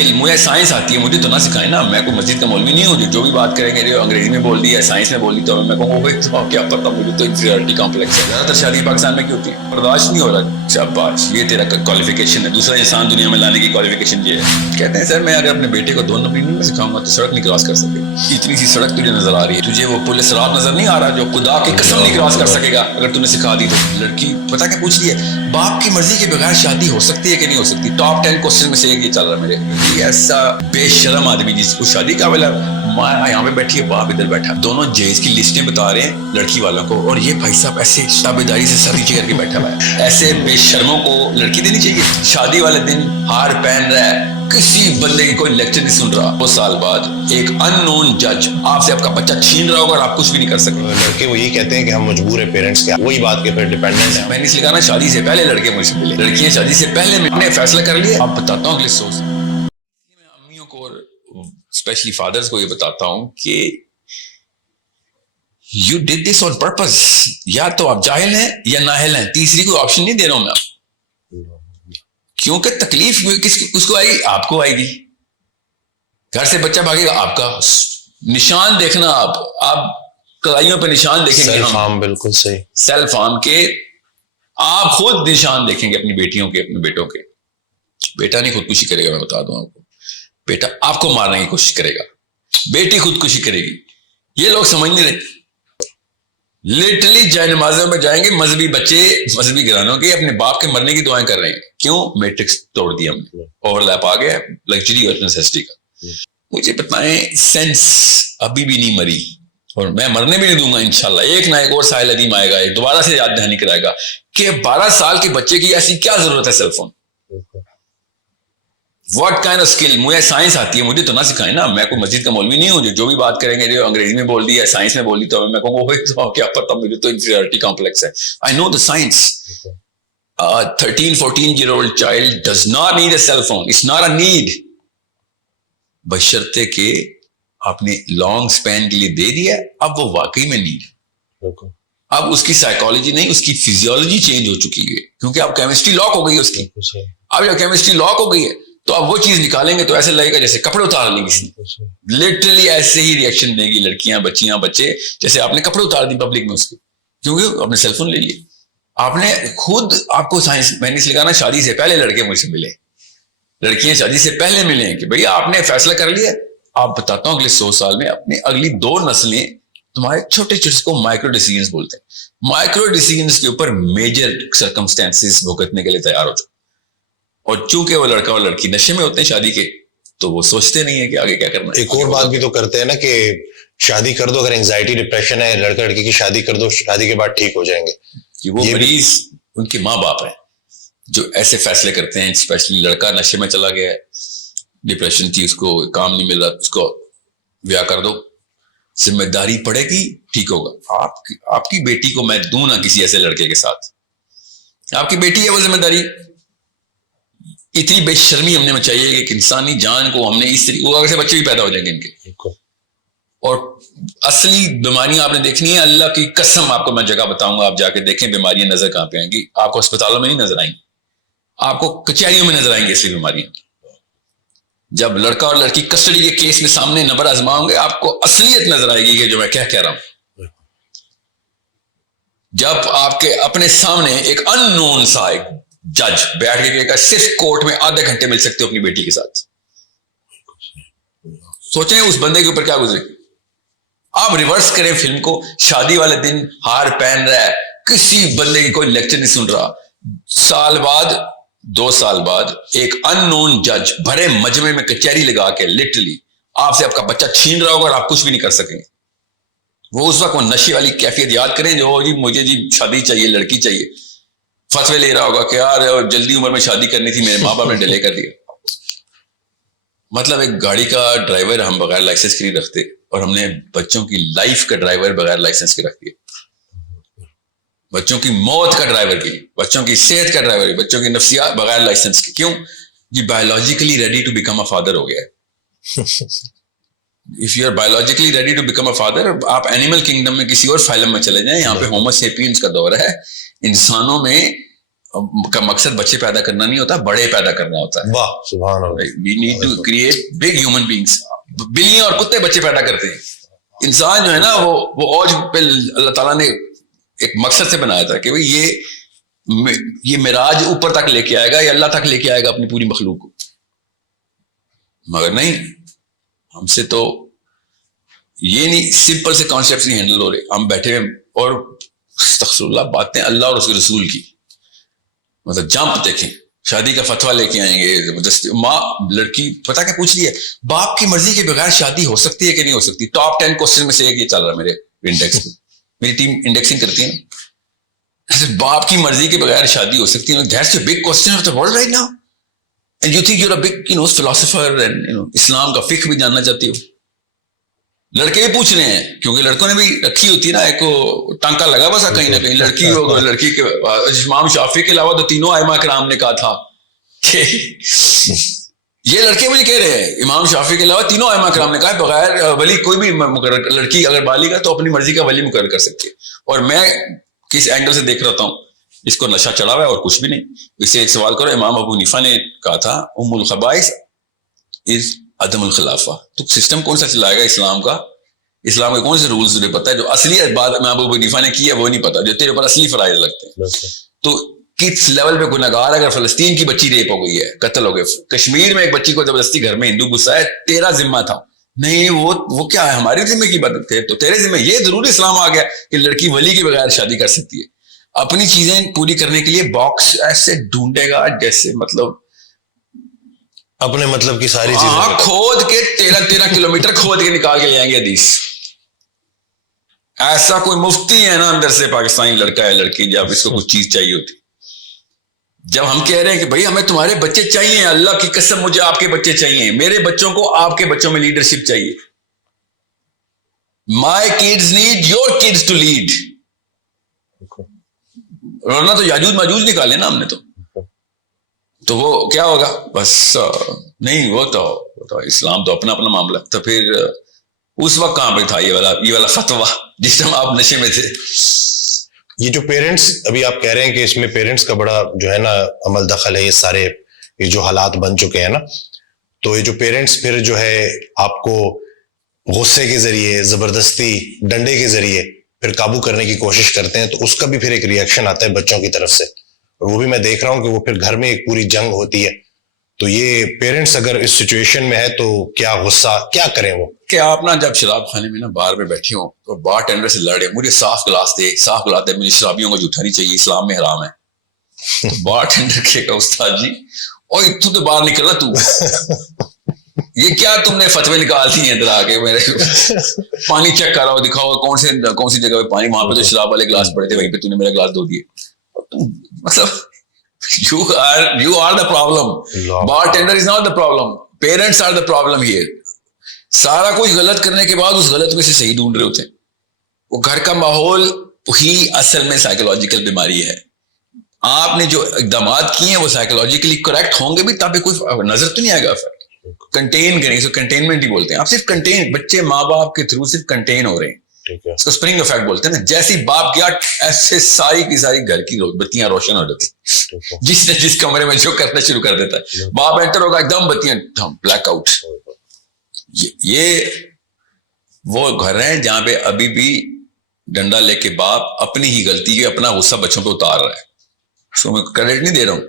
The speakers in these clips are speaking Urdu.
اسکل مجھے سائنس آتی ہے, مجھے تو نہ سکھائیں نا, میں کوئی مسجد کا مولوی نہیں ہوں جو بھی بات کریں گے انگریزی میں بول دی ہے سائنس میں بول دی تو میں کہوں گا کیا پتا, مجھے تو انفیریورٹی کمپلیکس ہے. زیادہ تر شادی پاکستان میں کیوں ہوتی ہے, برداشت نہیں ہو رہا. شاباش, یہ تیرا کوالیفیکیشن ہے, دوسرا انسان دنیا میں لانے کی کوالیفیکیشن یہ ہے. کہتے ہیں سر میں اگر اپنے بیٹے کو 2 نمبر نہیں سکھاؤں گا تو سڑک نہیں کراس کر سکے. اتنی سی سڑک تجھے نظر آ رہی ہے, تجھے وہ پل صراط نظر نہیں آ رہا جو خدا کی قسم نہیں کراس کر سکے گا اگر تم نے سکھا دی تو. لڑکی پتا کیا پوچھ رہی ہے, باپ کی مرضی کے بغیر شادی ہو سکتی ہے کہ نہیں ہو سکتی؟ ٹاپ 10 کوسچن میں سے ایک یہ چل رہا ہے میرے. ایسا بے شرم آدمی جس کو شادی کا والا ماں یہاں پہ بیٹھی ہے, باپ ادھر بیٹھا, دونوں جہیز کی لسٹیں بتا رہے ہیں لڑکی والوں کو, اور یہ بھائی صاحب ایسے تابعداری سے سر نیچے کر کے بیٹھا ہوا ہے. ایسے بے شرموں کو لڑکی دینی چاہیے. شادی والے دن ہار پہن رہا ہے, کسی بندے کی کوئی لیکچر نہیں سن رہا. 2 سال بعد ایک ان نون جج آپ سے آپ کا بچہ چھین رہا ہوگا اور آپ کچھ بھی نہیں کر سکتے. لڑکے وہ یہی کہتے ہیں کہ ہم مجبور ہیں پیرنٹس کے, وہی بات کے پھر ڈیپینڈنٹ ہیں. میں نے اس لیے کہا نا شادی سے پہلے لڑکے مجھ سے ملے, لڑکیاں شادی سے پہلے میں نے فیصلہ کر لیا. آپ بتاتا ہوں اگلے سوچ, میں امیوں کو اور اسپیشلی فادرز کو یہ بتاتا ہوں کہ you did this on purpose. یا تو آپ جاہل ہیں یا نااہل ہیں, تیسری کوئی آپشن نہیں دے رہا ہوں میں. کیونکہ تکلیف کس کو آئے گی؟ آپ کو آئے گی. گھر سے بچہ بھاگے گا آپ کا نشان دیکھنا, آپ کلائیوں پہ نشان دیکھیں گے. سیلف ہارم, بالکل صحیح, سیلف ہارم کے آپ خود نشان دیکھیں گے اپنی بیٹیوں کے, اپنے بیٹوں کے. بیٹا نہیں خودکشی کرے گا, میں بتا دوں آپ کو. بیٹا آپ کو مارنے کی کوشش کرے گا, بیٹی خودکشی کرے گی. یہ لوگ سمجھ نہیں رہے. لٹرلی جائے نمازوں میں جائیں گے مذہبی بچے, مذہبی گھرانوں کے اپنے باپ کے مرنے کی دعائیں کر رہے ہیں. کیوں؟ میٹرکس توڑ دیا ہم نے, اوور لیپ آ گیا لگژری اور نیسیسٹی کا. مجھے بتائیں سینس ابھی بھی نہیں مری, اور میں مرنے بھی نہیں دوں گا انشاءاللہ. ایک نہ ایک اور ساحل ادیم آئے گا, ایک دوبارہ سے یاد دہانی کرائے گا کہ 12 سال کے بچے کی ایسی کیا ضرورت ہے cell phone. What kind of skill مجھے سائنس آتی ہے, مجھے تو نہ سکھائیں نا, میں کوئی مسجد کا مولوی نہیں ہوں جو بھی بات کریں گے انگریزی میں بول دی ہے سائنس میں بول دی تو میں کہوں گا کیا پتا, مجھے تو انفیریورٹی کمپلیکس ہے. آئی نو دا science. 13-14-year-old child does not need a cell phone. It's not a need. بشرطے کہ آپ نے لانگ سپین کے لیے دے دیا, اب وہ واقعی میں نیڈ. اب اس کی سائیکالوجی نہیں, اس کی فزیولوجی چینج ہو چکی ہے, کیونکہ اب کیمسٹری لاک ہو گئی ہے اس کی. اب جب کیمسٹری لاک ہو گئی ہے تو اب وہ چیز نکالیں گے تو ایسے لگے گا جیسے کپڑے اتار لیں کسی نے. لٹرلی ایسے ہی ریئیکشن دیں گی لڑکیاں, بچیاں, بچے, جیسے آپ نے کپڑے اتار دی پبلک میں اس کے, کیونکہ آپ نے سیل فون لے لیے. آپ نے خود, آپ کو سائنس, میں نے اس لیے کہا نا شادی سے پہلے لڑکے مجھ سے ملے, لڑکیاں شادی سے پہلے ملیں کہ بھئی آپ نے فیصلہ کر لیا. آپ بتاتا ہوں اگلے 100 سال میں اپنی اگلی 2 نسلیں تمہارے چھوٹے چھوٹے کو مائکرو ڈیسیژنز بولتے ہیں, مائکرو ڈیسیژنز کے اوپر میجر سرکمسٹانسز بھگتنے کے لیے تیار ہو جاؤ. اور چونکہ وہ لڑکا اور لڑکی نشے میں ہوتے ہیں شادی کے, تو وہ سوچتے نہیں ہیں کہ آگے کیا کرنا ہے. ایک اور بات بھی تو کرتے ہیں نا کہ شادی کر دو, اگر انگزائٹی ڈپریشن ہے, لڑکا لڑکی کی شادی کر دو, شادی کے بعد ٹھیک ہو جائیں گے. کہ وہ مریض ان کے ماں باپ ہیں جو ایسے فیصلے کرتے ہیں. اسپیشلی لڑکا نشے میں چلا گیا ہے, ڈپریشن تھی, اس کو کام نہیں مل رہا, اس کو بیاہ کر دو, ذمہ داری پڑے گی, ٹھیک ہوگا. آپ کی بیٹی کو میں دوں نا کسی ایسے لڑکے کے ساتھ, آپ کی بیٹی ہے وہ ذمہ داری. اتنی بے شرمی ہم نے چاہیے کہ انسانی جان کو ہم نے اس طریقے, وہ سے بچے بھی پیدا ہو جائیں گے ان کے. اور اصلی بیماریاں آپ نے دیکھنی ہے, اللہ کی قسم آپ کو میں جگہ بتاؤں گا, آپ جا کے دیکھیں بیماریاں نظر کہاں پہ آئیں گی. آپ کو اسپتالوں میں نہیں نظر آئیں گی, آپ کو کچہریوں میں نظر آئیں گی اصلی بیماریاں. جب لڑکا اور لڑکی کسٹڈی کے کیس میں سامنے نبر آزما ہوں گے, آپ کو اصلیت نظر آئے گی کہ جو میں کیا کہہ رہا ہوں. جب آپ کے اپنے سامنے ایک ان نون سا ایک جج بیٹھ کے کہے صرف کورٹ میں آدھے گھنٹے مل سکتے ہو اپنی بیٹی کے ساتھ, سوچیں اس بندے کے اوپر کیا گزرے. آپ ریورس کریں فلم کو, شادی والے دن ہار پہن رہا ہے, کسی بندے کی کوئی لیکچر نہیں سن رہا. سال بعد 2 سال بعد ایک ان نون جج بھرے مجمع میں کچہری لگا کے لٹرلی آپ سے آپ کا بچہ چھین رہا ہوگا اور آپ کچھ بھی نہیں کر سکیں گے. وہ اس وقت وہ نشے والی کیفیت یاد کریں جو جی مجھے جی شادی چاہیے, لڑکی چاہیے, فتوے لے رہا ہوگا کہ یار جلدی عمر میں شادی کرنی تھی, میرے ماں باپ نے ڈیلے کر دیا. مطلب ایک گاڑی کا ڈرائیور ہم بغیر لائسنس کے نہیں رکھتے, اور ہم نے بچوں کی لائف کا ڈرائیور بغیر لائسنس کے رکھ دیا. بچوں کی موت کا ڈرائیور کی, بچوں کی صحت کا ڈرائیور, بچوں کی نفسیات بغیر لائسنس کے. کیوں؟ جی biologically ready to become a father ہو گیا ہے. If you are biologically ready to become a father, آپ اینیمل کنگڈم میں کسی اور فائلم میں چلے جائیں, یہاں پہ ہومو سیپینز کا دور ہے. انسانوں میں کا مقصد بچے پیدا کرنا نہیں ہوتا, بڑے پیدا کرنا ہوتا ہے. واہ سبحان اللہ. We need to create big human beings. بلیاں اور کتے بچے پیدا کرتے ہیں. انسان جو ہے نا وہ اوج پہ اللہ تعالیٰ نے ایک مقصد سے بنایا تھا کہ یہ معراج اوپر تک لے کے آئے گا, یا اللہ تک لے کے آئے گا اپنی پوری مخلوق کو. مگر نہیں, ہم سے تو یہ نہیں, سمپل سے کانسیپٹس نہیں ہینڈل ہو رہے. ہم بیٹھے ہیں اور استغفر اللہ باتیں اللہ اور اس کے رسول کی, مطلب جمپ دیکھیں, شادی کا فتویٰ لے کے آئیں گے زبردستی. ماں لڑکی پتا کیا پوچھ رہی ہے, باپ کی مرضی کے بغیر شادی ہو سکتی ہے کہ نہیں ہو سکتی. ٹاپ 10 کوسچن میں سے ایک یہ چل رہا ہے میرے انڈیکس میں, میری ٹیم انڈیکسنگ کرتی ہے نا. باپ کی مرضی کے بغیر شادی ہو سکتی ہے, that's a big question of the world right now. And you think you are a big philosopher and Islam کا فقہ بھی جاننا چاہتی ہو. لڑکے بھی پوچھ رہے ہیں کیونکہ لڑکوں نے بھی رکھی ہوتی ہے نا ایک ٹانکا لگا بس کہیں نہ کہیں. لڑکی ہو, لڑکی کے امام شافعی کے علاوہ تو تینوں ائمہ کرام نے کہا تھا کہ یہ لڑکے مجھے کہہ رہے ہیں امام شافعی کے علاوہ تینوں ائمہ کرام نے کہا بغیر ولی کوئی بھی مقرر, لڑکی اگر بالغ ہے تو اپنی مرضی کا ولی مقرر کر سکتی ہے. اور میں کس اینگل سے دیکھ رہا ہوں, اس کو نشہ چڑھا ہوا ہے اور کچھ بھی نہیں. اس سے ایک سوال کرو, امام ابو حنیفہ نے کہا تھا ام الخبائث از عدم الخلافہ. تو سسٹم کون سا چلائے گا اسلام کا؟ اسلام کے کون سے رولز تجھے پتا ہے؟ جو اصلی بات امام ابو حنیفہ نے کی ہے وہ نہیں پتا, جو تیرے اوپر اصلی فرائض لگتے ہیں. تو کس لیول پہ گنہگار, اگر فلسطین کی بچی ریپ ہو گئی ہے, قتل ہو گئے, کشمیر میں ایک بچی کو زبردستی گھر میں ہندو گھسا ہے, تیرا ذمہ تھا نہیں, وہ کیا ہے ہماری ذمہ کی بات تھے, تو تیرے ذمہ. یہ ضروری اسلام آ گیا کہ لڑکی ولی کے بغیر شادی کر سکتی ہے. اپنی چیزیں پوری کرنے کے لیے باکس ایسے ڈھونڈے گا جیسے مطلب اپنے مطلب کی ساری چیزیں کھود کے 13 کلومیٹر کھود کے نکال کے لے آئیں گے حدیث. ایسا کوئی مفتی ہے نا اندر سے پاکستانی لڑکا ہے لڑکی, جب اس کو کچھ چیز چاہیے ہوتی, جب ہم کہہ رہے ہیں کہ بھائی ہمیں تمہارے بچے چاہیے, اللہ کی قسم مجھے آپ کے بچے چاہیے, میرے بچوں کو آپ کے بچوں میں لیڈرشپ چاہیے. My kids need your kids to lead. ورنہ تو یاجوج ماجوج نکالے نا ہم نے, تو وہ کیا ہوگا بس نہیں. وہ تو اسلام تو اپنا معاملہ. تو پھر اس وقت کہاں پہ تھا یہ والا فتویٰ جس ٹائم آپ نشے میں تھے؟ یہ جو پیرنٹس ابھی آپ کہہ رہے ہیں کہ اس میں پیرنٹس کا بڑا جو ہے نا عمل دخل ہے, یہ سارے یہ جو حالات بن چکے ہیں نا, تو یہ جو پیرنٹس پھر جو ہے آپ کو غصے کے ذریعے, زبردستی ڈنڈے کے ذریعے پھر قابو کرنے کی کوشش کرتے ہیں, تو اس کا بھی پھر ایک ری ایکشن آتا ہے بچوں کی طرف سے, اور وہ بھی میں دیکھ رہا ہوں کہ وہ پھر گھر میں ایک پوری جنگ ہوتی ہے. تو یہ پیرنٹس اگر اس سچویشن میں ہے تو کیا غصہ کیا کریں وہ, کہ آپ نا جب شراب خانے میں نا بار میں بیٹھے ہوں تو بار ٹینڈر سے لڑے, مجھے صاف گلاس دے, مجھے شرابیوں کو جھوٹانی چاہیے, اسلام میں حرام ہے. بار ٹینڈر کہے گا استاد جی اور تو باہر نکلنا, تو یہ کیا تم نے فتوے نکال دی ہیں ادھر آ کے میرے پانی چیک کر رہا ہو, دکھاؤ کون سی جگہ پہ پانی, وہاں پہ تو شراب والے گلاس پڑے تھے, وہیں پہ تو نے میرا گلاس دھو دیے. مطلب you are the problem. Bartender is not the problem. Parents are the problem here. سارا کچھ غلط کرنے کے بعد اس غلط میں سے صحیح ڈھونڈ رہے ہوتے ہیں. وہ گھر کا ماحول ہی اصل میں سائیکولوجیکل بیماری ہے. آپ نے جو اقدامات کیے ہیں وہ سائیکولوجیکلی کریکٹ ہوں گے بھی, تاکہ کوئی نظر تو نہیں آئے گا. کنٹین کریں, اس کو کنٹینمنٹ ہی بولتے ہیں. آپ صرف کنٹین, بچے ماں باپ کے تھرو صرف کنٹین ہو رہے ہیں, اس کو اسپرنگ افیکٹ بولتے ہیں نا. جیسے باپ گیا ایسے ساری کی ساری گھر کی بتیاں روشن ہو جاتی, جس نے جس کمرے میں جو کرنا شروع کر دیتا ہے. باپ انٹر ہوگا ایک دم بتیاں بلیک آؤٹ. یہ وہ گھر ہیں جہاں پہ ابھی بھی ڈنڈا لے کے باپ اپنی ہی غلطی ہے, اپنا غصہ بچوں پہ اتار رہا ہے. اس کو میں کریڈٹ نہیں دے رہا ہوں.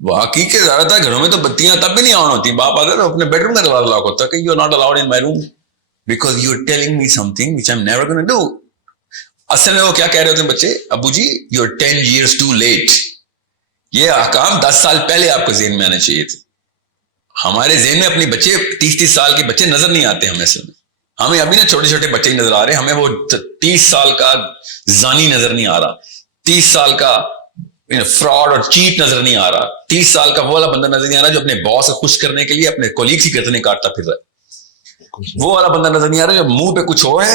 باقی کے زیادہ تر گھروں میں تو بتیاں تب بھی نہیں آن ہوتی, باپ اگر اپنے بیڈ روم کا دروازہ لاک ہوتا ہے کہ you are not allowed in my room because you are telling me something which I'm never going to do. اصل میں وہ کیا کہہ رہے ہوتے ہیں بچے, ابو جی you are 10 years too late. یہ احکام 10 سال پہلے آپ کو ذہن میں آنے چاہیے تھے. ہمارے ذہن میں اپنی بچے 30 سال کے بچے نظر نہیں آتے ہمیں. اصل میں ہمیں ابھی نا چھوٹے چھوٹے بچے ہی نظر آ رہے ہیں, ہمیں وہ 30 سال کا زانی نظر نہیں آ رہا, 30 سال کا فراڈ اور چیٹ نظر نہیں آ رہا, 30 سال کا وہ والا بندہ نظر نہیں آ رہا جو اپنے باس کو خوش کرنے کے لیے اپنے کولیگ کی گردنیں کاٹتا پھر رہا ہے. وہ والا بندہ نظر نہیں آ رہا جو منہ پہ کچھ ہو ہے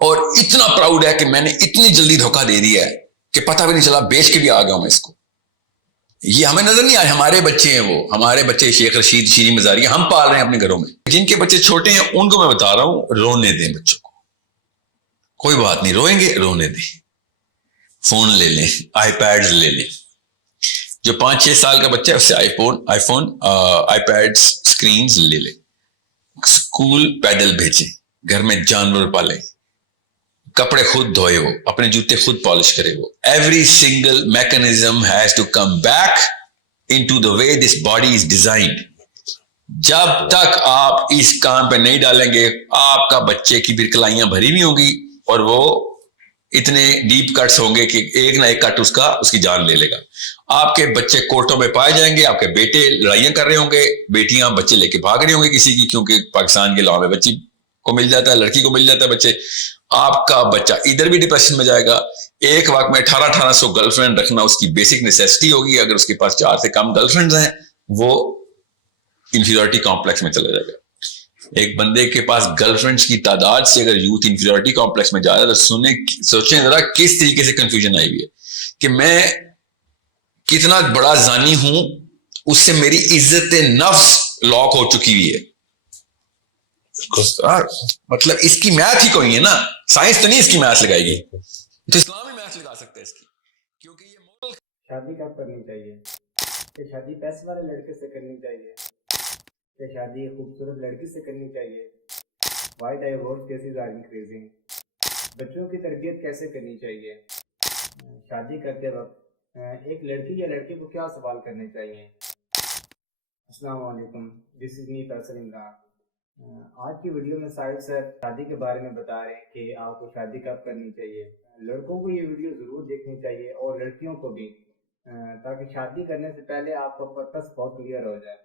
اور اتنا پراؤڈ ہے کہ میں نے اتنی جلدی دھوکہ دے دیا ہے کہ پتہ بھی نہیں چلا, بیچ کے بھی آ گیا ہوں میں اس کو. یہ ہمیں نظر نہیں آئے. ہمارے بچے ہیں وہ, ہمارے بچے شیخ رشید, شیریں مزاری ہم پال رہے ہیں اپنے گھروں میں. جن کے بچے چھوٹے ہیں ان کو میں بتا رہا ہوں رونے دیں بچوں کو, کوئی بات نہیں, روئیں گے رونے دیں, فون لے لیں, آئی پیڈ لے لیں, جو 5-6 سال کا بچہ ہے اس سے آئی فون آئی پیڈ اسکرینز لے لے, اسکول پیدل بھیجے, گھر میں جانور پالے, کپڑے خود دھوئے ہو, اپنے جوتے خود پالش کرے ہو. Every single mechanism has to come back into the way this body is designed. جب تک آپ اس کام پہ نہیں ڈالیں گے, آپ کا بچے کی پھر کلائیاں بھری نہیں ہوں گی, اور وہ اتنے ڈیپ کٹس ہوں گے کہ ایک نہ ایک کٹ اس کی جان لے لے گا. آپ کے بچے کورٹوں میں پائے جائیں گے, آپ کے بیٹے لڑائیاں کر رہے ہوں گے, بیٹیاں بچے لے کے بھاگ رہی ہوں گے کسی کی, کیونکہ پاکستان کے لاء میں بچی کو مل جاتا ہے, لڑکی کو مل جاتا ہے بچے. آپ کا بچہ ادھر بھی ڈپریشن میں جائے گا. ایک وقت میں 1800 گرل فرینڈ رکھنا اس کی بیسک نیسیسٹی ہوگی. اگر اس کے پاس 4 سے کم گرل فرینڈز ہیں, وہ انفیریورٹی کمپلیکس میں چلا جائے گا. ایک بندے کے پاس گرل فرینڈز کی تعداد سے اگر یوتھ انفیریورٹی کمپلیکس میں جا رہا ہے تو سوچیں ذرا کس طریقے سے کنفیوژن آئی ہوئی ہے کہ میں کتنا بڑا زانی ہوں, اس سے میری عزت نفس لاک ہو چکی ہوئی ہے. مطلب اس کی میتھ ہی کوئی ہے نا, سائنس تو نہیں اس کی میتھ لگائے گی, تو اسلام ہی میتھ لگا سکتا ہے اس کی, کیونکہ یہ مورل. شادی کب کرنی چاہیے؟ کہ شادی پیسے والے لڑکے سے کرنی چاہیے کہ شادی خوبصورت لڑکی سے کرنی چاہیے؟ Why divorce cases are increasing? بچوں کی تربیت کیسے کرنی چاہیے؟ شادی کرتے وقت ایک لڑکی یا لڑکے کو کیا سوال کرنے چاہیے؟ السلام علیکم, دس از می فیصل عمران. آج کی ویڈیو میں ساحل سر شادی کے بارے میں بتا رہے ہیں کہ آپ کو شادی کب کرنی چاہیے. لڑکوں کو یہ ویڈیو ضرور دیکھنی چاہیے اور لڑکیوں کو بھی, تاکہ شادی کرنے سے پہلے آپ کا پرپس بہت کلیئر ہو جائے.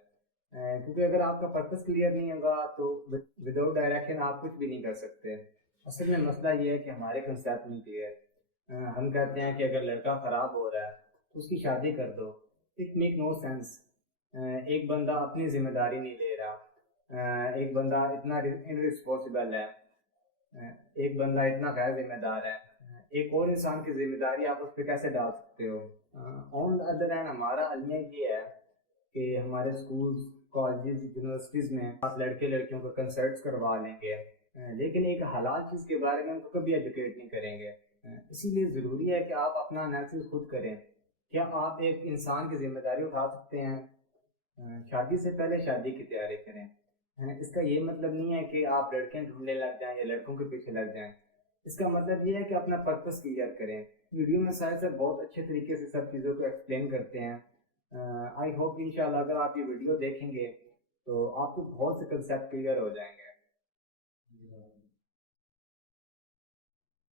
کیونکہ اگر آپ کا پرپس کلیئر نہیں ہوگا تو وداؤٹ ڈائریکشن آپ کچھ بھی نہیں کر سکتے. اصل میں مسئلہ یہ ہے کہ ہمارے کنسیپٹ نہیں کلیئر. ہم کہتے ہیں کہ اگر لڑکا خراب ہو رہا ہے تو اس کی شادی کر دو. It make no sense. ایک بندہ اپنی ذمہ داری نہیں لے رہا, ایک بندہ اتنا انرسپانسبل ہے, ایک بندہ اتنا غیر ذمہ دار ہے, ایک اور انسان کی ذمہ داری آپ اس پہ کیسے ڈال سکتے ہو؟ آن دا ادر ہینڈ ہمارا المیہ یہ ہے کہ ہمارے اسکولز, کالجز, یونیورسٹیز میں آپ لڑکے لڑکیوں کو کنسرٹس کروا لیں گے, لیکن ایک حلال چیز کے بارے میں ان کو کبھی ایجوکیٹ نہیں کریں گے. اسی لیے ضروری ہے کہ آپ اپنا انالیسس خود کریں. کیا آپ ایک انسان کی ذمہ داری اٹھا سکتے ہیں؟ شادی سے پہلے شادی کی تیاری کریں. اس کا یہ مطلب نہیں ہے کہ آپ لڑکیاں ڈھونڈنے لگ جائیں یا لڑکوں کے پیچھے لگ جائیں. اس کا مطلب یہ ہے کہ اپنا پرپس کلیئر کریں. ویڈیو میں سائل سے بہت اچھے طریقے سے سب چیزوں کو ایکسپلین کرتے ہیں. آئی ہوپ انشاءاللہ اگر آپ یہ ویڈیو دیکھیں گے تو آپ کو بہت سے کنسیپٹ کلیئر ہو جائیں گے.